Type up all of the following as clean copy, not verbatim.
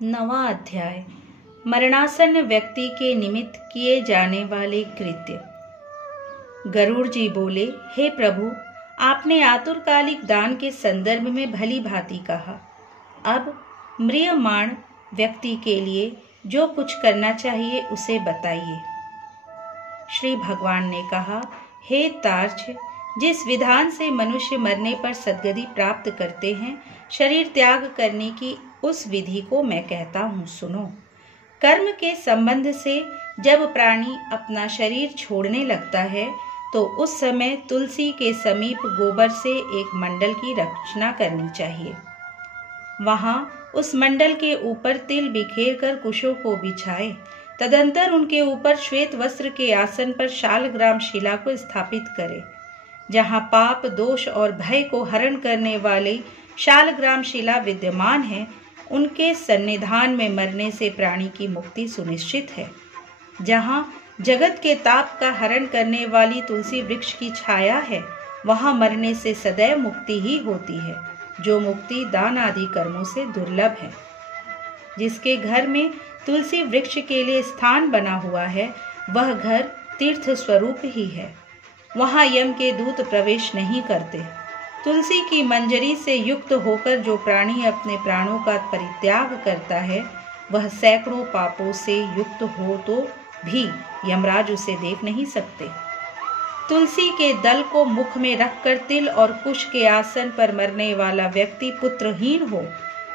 नवा अध्याय। मरणासन्न व्यक्ति के निमित्त किए जाने वाले कृत्य। गरुड़ जी बोले, हे प्रभु, आपने आतुरकालिक दान के संदर्भ में भली भांति कहा। अब म्रियमाण व्यक्ति के लिए जो कुछ करना चाहिए उसे बताइए। श्री भगवान ने कहा, हे तार्क्ष, जिस विधान से मनुष्य मरने पर सद्गति प्राप्त करते हैं, शरीर त्याग करने की उस विधि को मैं कहता हूँ, सुनो। कर्म के संबंध से जब प्राणी अपना शरीर छोड़ने लगता है तो उस समय तुलसी के समीप गोबर से एक मंडल की रचना करनी चाहिए। वहां उस मंडल के ऊपर तिल बिखेर कर कुशों को बिछाए। तदंतर उनके ऊपर श्वेत वस्त्र के आसन पर शालग्राम शिला को स्थापित करे। जहां पाप, दोष और भय को हरण करने वाली शालग्राम शिला विद्यमान है, उनके सन्निधान में मरने से प्राणी की मुक्ति सुनिश्चित है। जहां जगत के ताप का हरण करने वाली तुलसी वृक्ष की छाया है, वहां मरने से सदैव मुक्ति ही होती है, जो मुक्ति दान आदि कर्मों से दुर्लभ है। जिसके घर में तुलसी वृक्ष के लिए स्थान बना हुआ है, वह घर तीर्थ स्वरूप ही है। वहां यम के दूत प्रवेश नहीं करते। तुलसी की मंजरी से युक्त होकर जो प्राणी अपने प्राणों का परित्याग करता है, वह सैकड़ों पापों से युक्त हो तो भी यमराज उसे देख नहीं सकते। तुलसी के दल को मुख में रखकर तिल और कुश के आसन पर मरने वाला व्यक्ति पुत्रहीन हो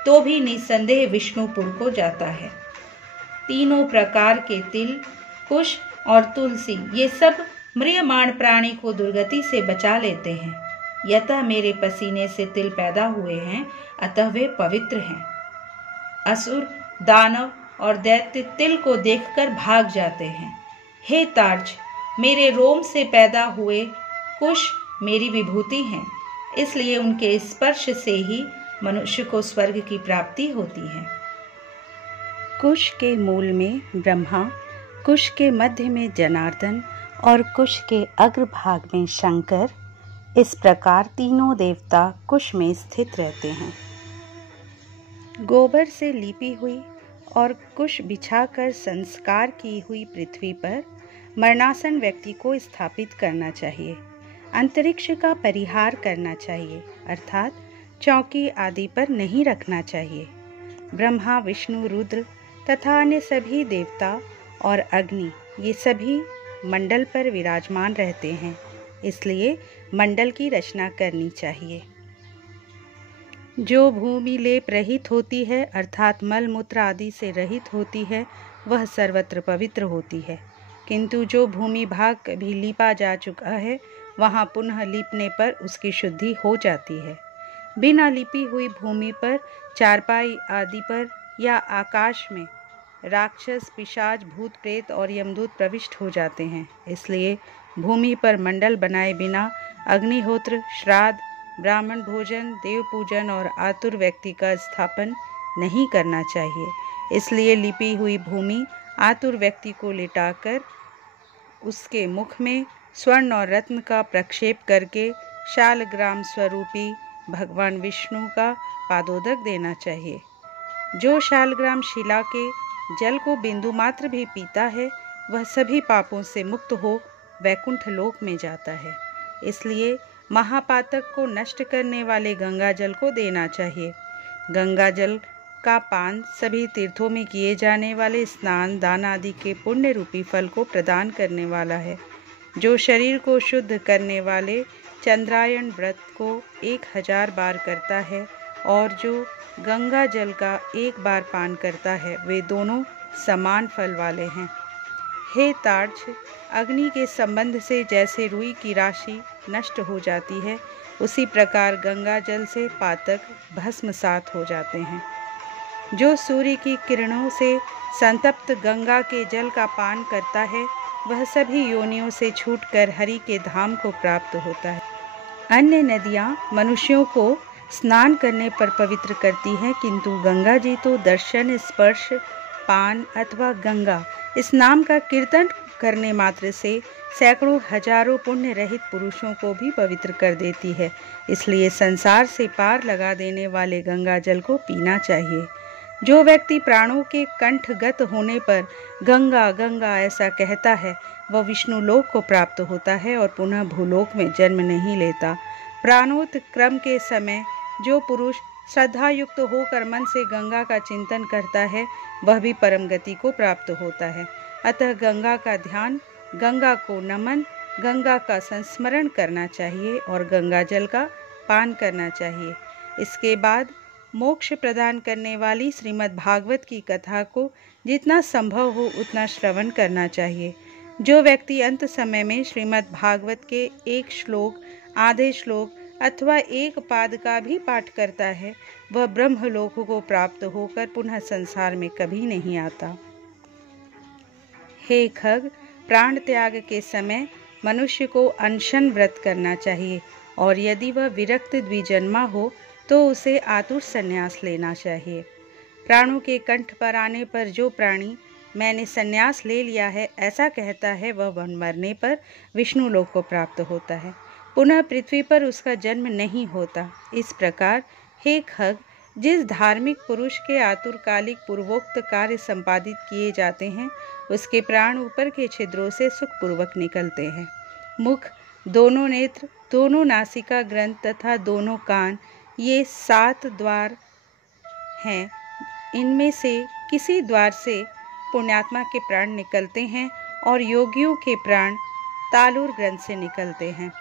तो भी निसंदेह विष्णुपुर को जाता है। तीनों प्रकार के तिल, कुश और तुलसी, ये सब म्रियमाण प्राणी को दुर्गति से बचा लेते हैं। यतः मेरे पसीने से तिल पैदा हुए हैं, अतः वे पवित्र हैं। असुर, दानव और दैत्य तिल को देखकर भाग जाते हैं। हे तार्क्ष, मेरे रोम से पैदा हुए कुश मेरी विभूति हैं, इसलिए उनके स्पर्श से ही मनुष्य को स्वर्ग की प्राप्ति होती है। कुश के मूल में ब्रह्मा, कुश के मध्य में जनार्दन और कुश के अग्रभाग में शंकर, इस प्रकार तीनों देवता कुश में स्थित रहते हैं। गोबर से लीपी हुई और कुश बिछाकर संस्कार की हुई पृथ्वी पर मरणासन व्यक्ति को स्थापित करना चाहिए। अंतरिक्ष का परिहार करना चाहिए, अर्थात चौकी आदि पर नहीं रखना चाहिए। ब्रह्मा, विष्णु, रुद्र तथा अन्य सभी देवता और अग्नि, ये सभी मंडल पर विराजमान रहते हैं, इसलिए मंडल की रचना करनी चाहिए। जो भूमि लेप रहित होती है, अर्थात मल मूत्र आदि से रहित होती है, वह सर्वत्र पवित्र होती है। किंतु जो भूमि भाग कभी लीपा जा चुका है, वहाँ पुनः लीपने पर उसकी शुद्धि हो जाती है। बिना लिपी हुई भूमि पर, चारपाई आदि पर या आकाश में राक्षस, पिशाच, भूत प्रेत और यमदूत प्रविष्ट हो जाते हैं। इसलिए भूमि पर मंडल बनाए बिना अग्निहोत्र, श्राद्ध, ब्राह्मण भोजन, देव पूजन और आतुर व्यक्ति का स्थापन नहीं करना चाहिए। इसलिए लिपी हुई भूमि आतुर व्यक्ति को लिटाकर उसके मुख में स्वर्ण और रत्न का प्रक्षेप करके शालग्राम स्वरूपी भगवान विष्णु का पादोदक देना चाहिए। जो शालग्राम शिला के जल को बिंदु मात्र भी पीता है, वह सभी पापों से मुक्त हो वैकुंठ लोक में जाता है। इसलिए महापातक को नष्ट करने वाले गंगा जल को देना चाहिए। गंगा जल का पान सभी तीर्थों में किए जाने वाले स्नान, दान आदि के पुण्य रूपी फल को प्रदान करने वाला है। जो शरीर को शुद्ध करने वाले चंद्रायण व्रत को 1000 बार करता है और जो गंगा जल का 1 बार पान करता है, वे दोनों समान फल वाले हैं। हे तार्क्ष, अग्नि के संबंध से जैसे रुई की राशि नष्ट हो जाती है, उसी प्रकार गंगा जल से पातक भस्मसात हो जाते हैं। जो सूर्य की किरणों से संतप्त गंगा के जल का पान करता है, वह सभी योनियों से छूटकर हरि के धाम को प्राप्त होता है। अन्य नदियाँ मनुष्यों को स्नान करने पर पवित्र करती हैं, किंतु गंगा जी तो दर्शन, स्पर्श, पान अथवा गंगा इस नाम का कीर्तन करने मात्र से सैकड़ों हजारों पुण्य रहित पुरुषों को भी पवित्र कर देती है। इसलिए संसार से पार लगा देने वाले गंगा जल को पीना चाहिए। जो व्यक्ति प्राणों के कंठगत होने पर गंगा गंगा ऐसा कहता है, वह विष्णु लोक को प्राप्त होता है और पुनः भूलोक में जन्म नहीं लेता। प्राणोत्क्रम के समय जो पुरुष श्रद्धा युक्त होकर मन से गंगा का चिंतन करता है, वह भी परम गति को प्राप्त होता है। अतः गंगा का ध्यान, गंगा को नमन, गंगा का संस्मरण करना चाहिए और गंगा जल का पान करना चाहिए। इसके बाद मोक्ष प्रदान करने वाली श्रीमद् भागवत की कथा को जितना संभव हो उतना श्रवण करना चाहिए। जो व्यक्ति अंत समय में श्रीमद् भागवत के एक श्लोक, आधे श्लोक अथवा एक पाद का भी पाठ करता है, वह ब्रह्मलोक को प्राप्त होकर पुनः संसार में कभी नहीं आता। हे खग, प्राण त्याग के समय मनुष्य को अनशन व्रत करना चाहिए और यदि वह विरक्त द्विजन्मा हो तो उसे आतुर संन्यास लेना चाहिए। प्राणों के कंठ पर आने पर जो प्राणी मैंने संन्यास ले लिया है ऐसा कहता है, वह मरने पर विष्णु लोक को प्राप्त होता है, पुनः पृथ्वी पर उसका जन्म नहीं होता। इस प्रकार हे खग, जिस धार्मिक पुरुष के आतुरकालिक पूर्वोक्त कार्य संपादित किए जाते हैं, उसके प्राण ऊपर के छिद्रों से सुखपूर्वक निकलते हैं। मुख, दोनों नेत्र, दोनों नासिका ग्रंथ तथा दोनों कान, ये 7 द्वार हैं। इनमें से किसी द्वार से पुण्यात्मा के प्राण निकलते हैं और योगियों के प्राण तालुर ग्रंथ से निकलते हैं।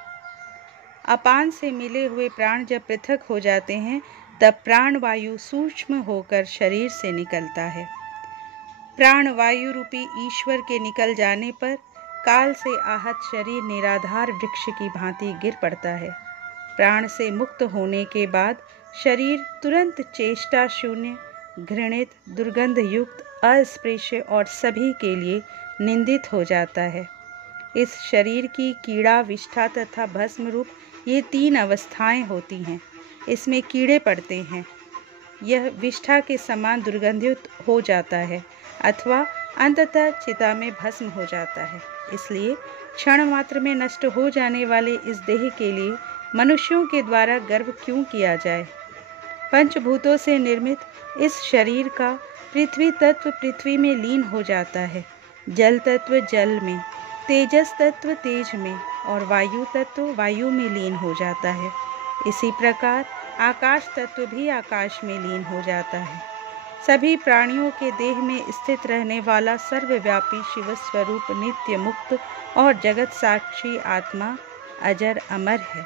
अपान से मिले हुए प्राण जब पृथक हो जाते हैं, तब प्राण वायु सूक्ष्म होकर शरीर से निकलता है। प्राण वायु रूपी ईश्वर के निकल जाने पर काल से आहत शरीर निराधार वृक्ष की भांति गिर पड़ता है। प्राण से मुक्त होने के बाद शरीर तुरंत चेष्टा शून्य, घृणित, दुर्गंध युक्त, अस्पृश्य और सभी के लिए निंदित हो जाता है। इस शरीर की कीड़ा, विष्ठा तथा भस्म रूप ये 3 अवस्थाएं होती हैं। इसमें कीड़े पड़ते हैं, यह विष्ठा के समान दुर्गंधित हो जाता है अथवा अंततः चिता में भस्म हो जाता है। इसलिए क्षण मात्र में नष्ट हो जाने वाले इस देह के लिए मनुष्यों के द्वारा गर्व क्यों किया जाए। पंचभूतों से निर्मित इस शरीर का पृथ्वी तत्व पृथ्वी में लीन हो जाता है, जल तत्व जल में, तेजस तत्व तेज में और वायु तत्व वायु में लीन हो जाता है। इसी प्रकार आकाश तत्व भी आकाश में लीन हो जाता है। सभी प्राणियों के देह में स्थित रहने वाला सर्वव्यापी शिव स्वरूप नित्य मुक्त और जगत साक्षी आत्मा अजर अमर है।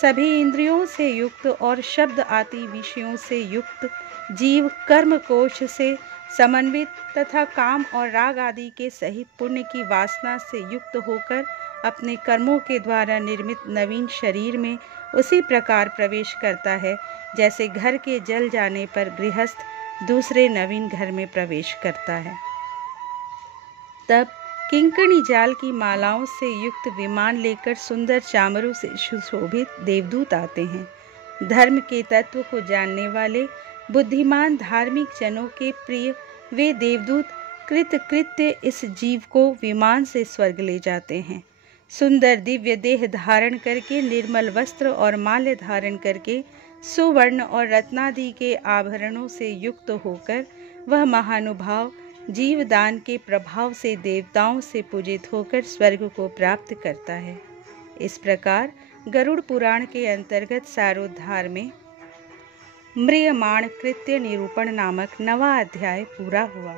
सभी इंद्रियों से युक्त और शब्द आदि विषयों से युक्त जीव कर्म कोश से समन्वित तथा काम और राग आदि के सहित पुण्य की वासना से युक्त होकर अपने कर्मों के द्वारा निर्मित नवीन शरीर में उसी प्रकार प्रवेश करता है जैसे घर के जल जाने पर गृहस्थ दूसरे नवीन घर में प्रवेश करता है। तब किंकणी जाल की मालाओं से युक्त विमान लेकर सुंदर चामरों से सुशोभित देवदूत आते हैं। धर्म के तत्व को जानने वाले बुद्धिमान धार्मिक जनों के प्रिय वे देवदूत कृतकृत्य इस जीव को विमान से स्वर्ग ले जाते हैं। सुंदर दिव्य देह धारण करके, निर्मल वस्त्र और माल्य धारण करके, सुवर्ण और रत्नादि के आभरणों से युक्त होकर वह महानुभाव जीवदान के प्रभाव से देवताओं से पूजित होकर स्वर्ग को प्राप्त करता है। इस प्रकार गरुड़ पुराण के अंतर्गत सारोद्धार में म्रियमाण कृत्य निरूपण नामक 9वां अध्याय पूरा हुआ।